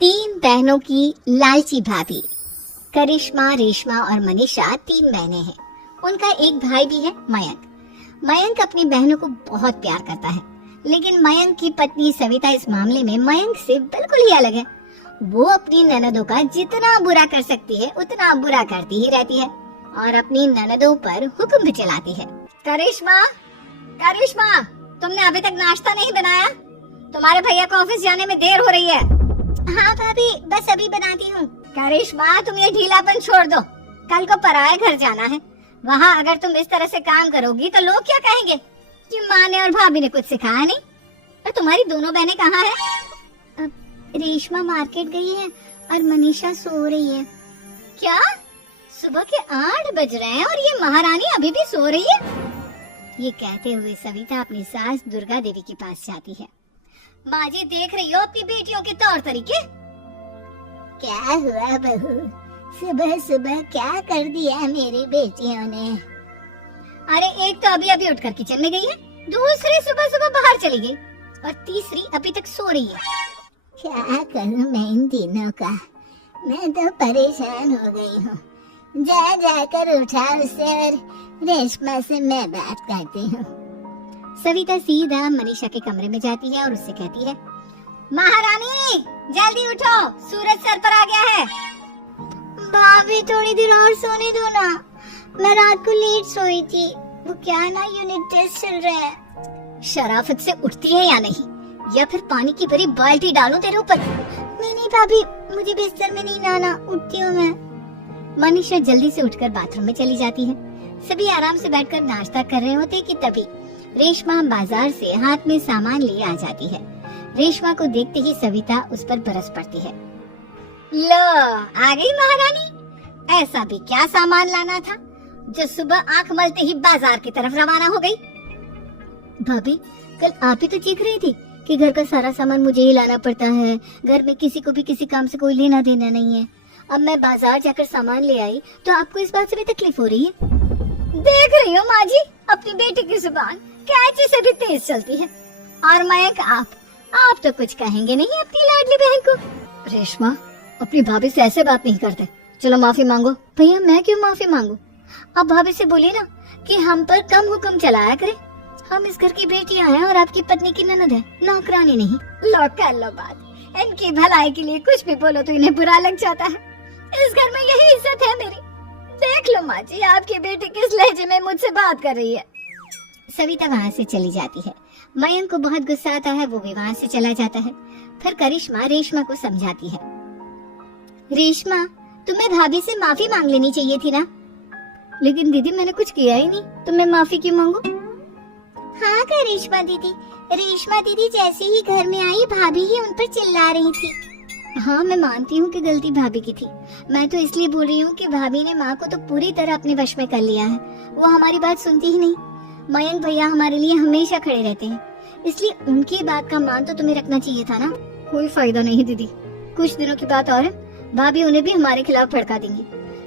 तीन बहनों की लालची भाभी। करिश्मा, रेशमा और मनीषा 3 बहनें हैं। उनका एक भाई भी है, मयंक। मयंक अपनी बहनों को बहुत प्यार करता है, लेकिन मयंक की पत्नी सविता इस मामले में मयंक से बिल्कुल ही अलग है। वो अपनी ननदों का जितना बुरा कर सकती है उतना बुरा करती ही रहती है और अपनी ननदों पर हुक्म भी चलाती है। करिश्मा, करिश्मा, तुमने अभी तक नाश्ता नहीं बनाया? तुम्हारे भैया को ऑफिस जाने में देर हो रही है। हाँ भाभी, बस अभी बनाती हूँ। करिश्मा, तुम ये ढीलापन छोड़ दो। कल को पराये घर जाना है। वहाँ अगर तुम इस तरह से काम करोगी तो लोग क्या कहेंगे कि माँ ने और भाभी ने कुछ सिखाया नहीं। और तुम्हारी दोनों बहनें कहाँ हैं? रेशमा मार्केट गई है और मनीषा सो रही है। क्या? सुबह के 8 बज रहे हैं और ये महारानी अभी भी सो रही है? ये कहते हुए सविता अपनी सास दुर्गा देवी के पास जाती है। माँ जी, देख रही हो अपनी बेटियों के तौर तरीके? क्या हुआ बहू, सुबह सुबह क्या कर दिया मेरी बेटियों ने? अरे एक तो अभी अभी उठकर किचन में गई है, दूसरी सुबह सुबह बाहर चली गई और तीसरी अभी तक सो रही है। क्या करूं मैं इन तीनों का? मैं तो परेशान हो गई हूँ। जा जाकर उठा उसे और रेशमा से मैं बात करती हूँ। सविता सीधा मनीषा के कमरे में जाती है और उससे कहती है, महारानी जल्दी उठो, सूरज सर पर आ गया है। भाभी थोड़ी देर और सोने दो ना, मैं रात को लेट सोई थी। वो क्या ना, यूनिट टेस्ट चल रहा है। शराफत से उठती है या नहीं, या फिर पानी की भरी बाल्टी डालूं तेरे ऊपर? नहीं नहीं भाभी, मुझे बिस्तर में नहीं लाना, उठती हूँ मैं। मनीषा जल्दी से उठकर बाथरूम में चली जाती है। सभी आराम से बैठकर नाश्ता कर रहे होते कि तभी रेशमा बाजार से हाथ में सामान लिए आ जाती है। रेशमा को देखते ही सविता उस पर बरस पड़ती है। लो, आ गई महारानी। ऐसा भी क्या सामान लाना था जो सुबह आंख मलते ही बाजार की तरफ रवाना हो गई? भाभी, कल आप ही तो चीख रही थी कि घर का सारा सामान मुझे ही लाना पड़ता है, घर में किसी को भी किसी काम से कोई लेना देना नहीं है। अब मैं बाजार जाकर सामान ले आई तो आपको इस बात से भी तकलीफ हो रही है? देख रही हो माँ जी, अपनी बेटी की जुबान कैंची से भी तेज चलती है। और मयंक, आप तो कुछ कहेंगे नहीं अपनी लाडली बहन को? रेशमा, अपनी भाभी से ऐसे बात नहीं करते। चलो माफी मांगो। भैया, मैं क्यों माफी मांगू? अब भाभी से बोलिए ना कि हम पर कम हुक्म चलाया करे। हम इस घर की बेटियां हैं और आपकी पत्नी की ननद है, नौकरानी नहीं। लो कर लो बात। इनकी भलाई के लिए कुछ भी बोलो तो इन्हें बुरा लग जाता है। इस घर में यही इज्जत है मेरी। देख लो माँ जी, आपकी बेटी किस लहजे में मुझसे बात कर रही है। सविता वहाँ से चली जाती है। मयंक को बहुत गुस्सा आता है, वो भी वहाँ से चला जाता है। फिर करिश्मा रेशमा को समझाती है, रेशमा, तुम्हें भाभी से माफी मांग लेनी चाहिए थी ना। लेकिन दीदी, मैंने कुछ किया ही नहीं, तो मैं माफी क्यों मांगू? हाँ करिश्मा दीदी, रेशमा दीदी जैसे ही घर में आई भाभी ही उन पर चिल्ला रही थी। हाँ, मैं मानती हूँ कि गलती भाभी की थी। मैं तो इसलिए बोल रही हूँ कि भाभी ने माँ को तो पूरी तरह अपने वश में कर लिया है। वो हमारी बात सुनती ही नहीं। मयंक भैया हमारे लिए हमेशा खड़े रहते हैं, इसलिए उनकी बात का मान तो तुम्हें रखना चाहिए था ना। कोई फायदा नहीं दीदी, कुछ दिनों की बात और है, भाभी उन्हें भी हमारे खिलाफ भड़का देंगी।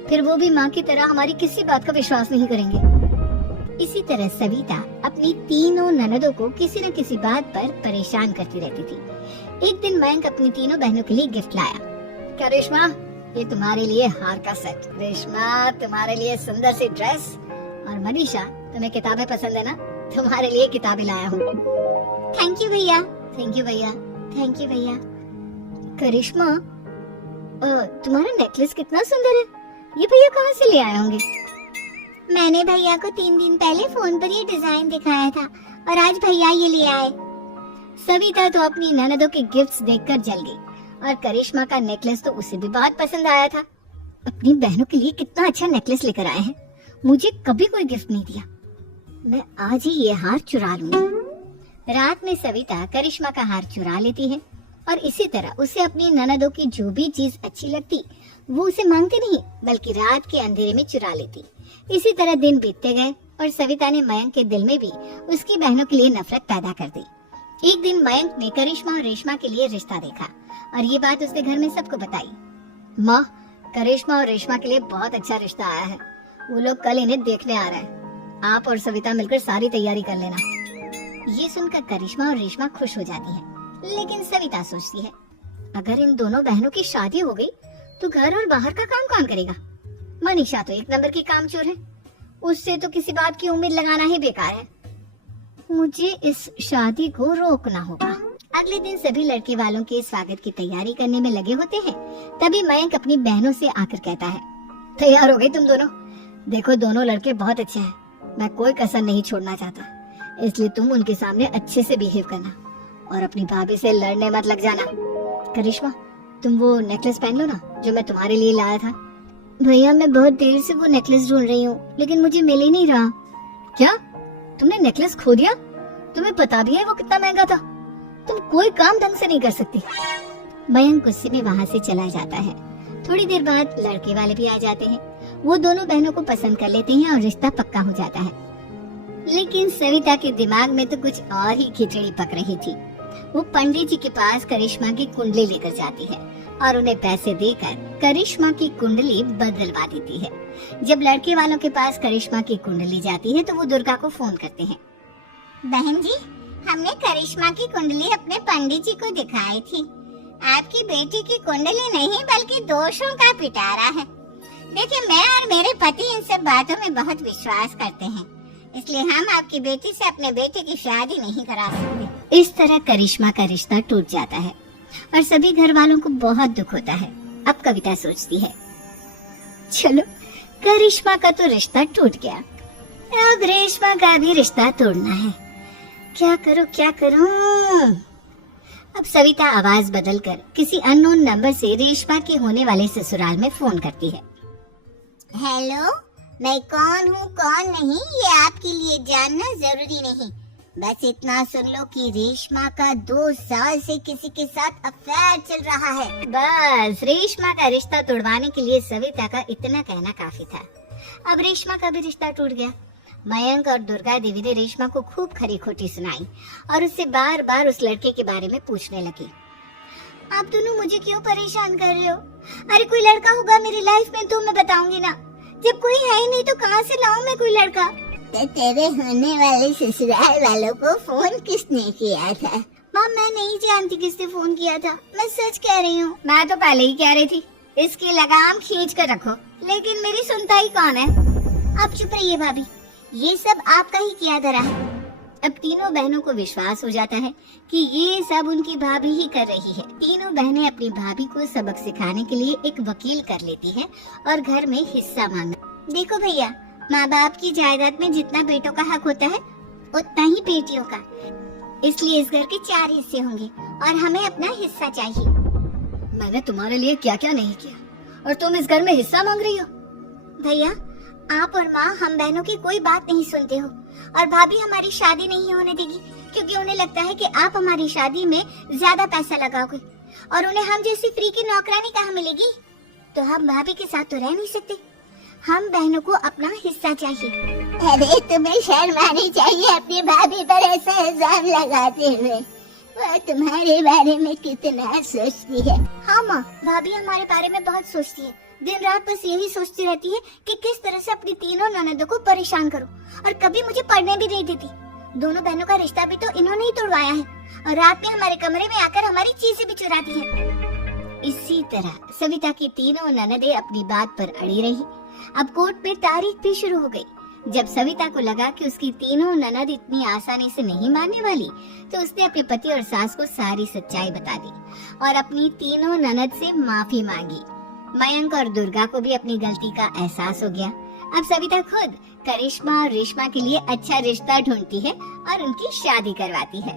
फिर वो भी माँ की तरह हमारी किसी बात का विश्वास नहीं करेंगे। इसी तरह सविता अपनी तीनों ननदों को किसी न किसी बात पर परेशान करती रहती थी। एक दिन मयंक अपनी तीनों बहनों के लिए गिफ्ट लाया। क्या रेशमा, ये तुम्हारे लिए हार का सेट। रेशमा, तुम्हारे लिए सुंदर सी ड्रेस। और मनीषा, तुम्हें किताबें पसंद है ना, तुम्हारे लिए किताबें लाया हूँ। थैंक यू भैया। थैंक यू भैया। थैंक यू भैया। करिश्मा, तुम्हारा नेकलेस कितना सुंदर है, ये भैया कहाँ से ले आए होंगे? मैंने भैया को 3 दिन पहले फोन पर ये डिजाइन दिखाया था और आज भैया ये ले आए। सविता तो अपनी ननदों के गिफ्ट्स देखकर जल गई और करिश्मा का नेकलेस तो उसे भी बहुत पसंद आया था। अपनी बहनों के लिए कितना अच्छा नेकलेस लेकर आए हैं, मुझे कभी कोई गिफ्ट नहीं दिया। मैं आज ही ये हार चुरा लूंगी। रात में सविता करिश्मा का हार चुरा लेती है और इसी तरह उसे अपनी ननदों की जो भी चीज अच्छी लगती वो उसे मांगती नहीं, बल्कि रात के अंधेरे में चुरा लेती। इसी तरह दिन बीतते गए और सविता ने मयंक के दिल में भी उसकी बहनों के लिए नफरत पैदा कर दी। एक दिन मयंक ने करिश्मा और रेशमा के लिए रिश्ता देखा और ये बात उसने घर में सबको बताई। माँ, करिश्मा और रेशमा के लिए बहुत अच्छा रिश्ता आया है, वो लोग कल इन्हें देखने आ रहे हैं। आप और सविता मिलकर सारी तैयारी कर लेना। ये सुनकर करिश्मा और रेशमा खुश हो जाती है, लेकिन सविता सोचती है, अगर इन दोनों बहनों की शादी हो गई तो घर और बाहर का काम कौन करेगा? मनीषा तो एक नंबर की कामचोर है, उससे तो किसी बात की उम्मीद लगाना ही बेकार है। मुझे इस शादी को रोकना होगा। अगले दिन सभी लड़के वालों के स्वागत की तैयारी करने में लगे होते हैं। तभी मयंक अपनी बहनों से आकर कहता है, तैयार हो गई तुम दोनों? देखो दोनों लड़के बहुत अच्छे हैं, मैं कोई कसर नहीं छोड़ना चाहता, इसलिए तुम उनके सामने अच्छे से बिहेव करना और अपनी भाभी से लड़ने मत लग जाना। करिश्मा, तुम वो नेकलेस पहन लो ना जो मैं तुम्हारे लिए लाया था। भैया मैं बहुत देर से वो नेकलेस ढूंढ रही हूँ, लेकिन मुझे मिल ही नहीं रहा। क्या तुमने नेकलेस खो दिया? तुम्हें पता भी है वो कितना महंगा था? तुम कोई काम ढंग से नहीं कर सकती। मयंक गुस्से में वहाँ से चला जाता है। थोड़ी देर बाद लड़के वाले भी आ जाते हैं। वो दोनों बहनों को पसंद कर लेते हैं और रिश्ता पक्का हो जाता है। लेकिन सविता के दिमाग में तो कुछ और ही खिचड़ी पक रही थी। वो पंडित जी के पास करिश्मा की कुंडली लेकर जाती है और उन्हें पैसे देकर करिश्मा की कुंडली बदलवा देती है। जब लड़के वालों के पास करिश्मा की कुंडली जाती है तो वो दुर्गा को फोन करते हैं। बहन जी, हमने करिश्मा की कुंडली अपने पंडित जी को दिखाई थी। आपकी बेटी की कुंडली नहीं बल्कि दोषों का पिटारा है। देखिए, मैं और मेरे पति इन सब बातों में बहुत विश्वास करते हैं, इसलिए हम आपकी बेटी से अपने बेटे की शादी नहीं करा सकते। इस तरह करिश्मा का रिश्ता टूट जाता है और सभी घर वालों को बहुत दुख होता है। अब कविता सोचती है, चलो करिश्मा का तो रिश्ता टूट गया, अब रेशमा का भी रिश्ता तोड़ना है। क्या करूं? अब सविता आवाज बदलकर किसी अननोन नंबर से रेशमा के होने वाले ससुराल में फोन करती है। हेलो, मैं कौन हूँ कौन नहीं ये आपके लिए जानना जरूरी नहीं, बस इतना सुन लो कि रेशमा का 2 साल से किसी के साथ अफेयर चल रहा है। बस रेशमा का रिश्ता तोड़वाने के लिए सविता का इतना कहना काफी था। अब रेशमा का भी रिश्ता टूट गया। मयंक और दुर्गा देवी ने रेशमा को खूब खरी खोटी सुनाई और उससे बार बार उस लड़के के बारे में पूछने लगी। आप दोनों मुझे क्यों परेशान कर रहे हो? अरे कोई लड़का होगा मेरी लाइफ में तो मैं बताऊंगी ना, जब कोई है ही नहीं तो कहाँ से लाऊं मैं कोई लड़का? तेरे होने वाले ससुराल वालों को फोन किसने किया था? माँ, मैं नहीं जानती किसने फोन किया था, मैं सच कह रही हूँ। मैं तो पहले ही कह रही थी इसकी लगाम खींच कर रखो, लेकिन मेरी सुनता ही कौन है? आप चुप रहिए भाभी, ये सब आपका ही किया धरा है। अब तीनों बहनों को विश्वास हो जाता है कि ये सब उनकी भाभी ही कर रही है। तीनों बहनें अपनी भाभी को सबक सिखाने के लिए एक वकील कर लेती हैं और घर में हिस्सा मांगा। देखो भैया, माँ बाप की जायदाद में जितना बेटों का हक होता है उतना ही बेटियों का, इसलिए इस घर के 4 हिस्से होंगे और हमें अपना हिस्सा चाहिए। मैंने तुम्हारे लिए क्या क्या नहीं किया और तुम इस घर में हिस्सा मांग रही हो? भैया, आप और माँ हम बहनों की कोई बात नहीं सुनते हो और भाभी हमारी शादी नहीं होने देगी क्योंकि उन्हें लगता है कि आप हमारी शादी में ज्यादा पैसा लगाओगे और उन्हें हम जैसी फ्री की नौकरानी कहाँ मिलेगी। तो हम भाभी के साथ तो रह नहीं सकते, हम बहनों को अपना हिस्सा चाहिए। अरे तुम्हें शर्म आनी चाहिए अपनी भाभी पर ऐसा इल्जाम लगाते हुए, वो तुम्हारे बारे में कितना सोचती है। हाँ माँ, भाभी हमारे बारे में बहुत सोचती है, दिन रात बस यही सोचती रहती है कि किस तरह से अपनी तीनों ननदों को परेशान करूं और कभी मुझे पढ़ने भी नहीं देती। दोनों बहनों का रिश्ता भी तो इन्होंने ही तोड़वाया है और रात में हमारे कमरे में आकर हमारी चीजें भी चुराती है। इसी तरह सविता की तीनों ननदें अपनी बात पर अड़ी रही। अब कोर्ट में तारीख भी शुरू हो गई। जब सविता को लगा कि उसकी तीनों ननद इतनी आसानी से नहीं मानने वाली, तो उसने अपने पति और सास को सारी सच्चाई बता दी और अपनी तीनों ननद से माफी मांगी। मयंक और दुर्गा को भी अपनी गलती का एहसास हो गया। अब सविता खुद करिश्मा और रेशमा के लिए अच्छा रिश्ता ढूंढती है और उनकी शादी करवाती है।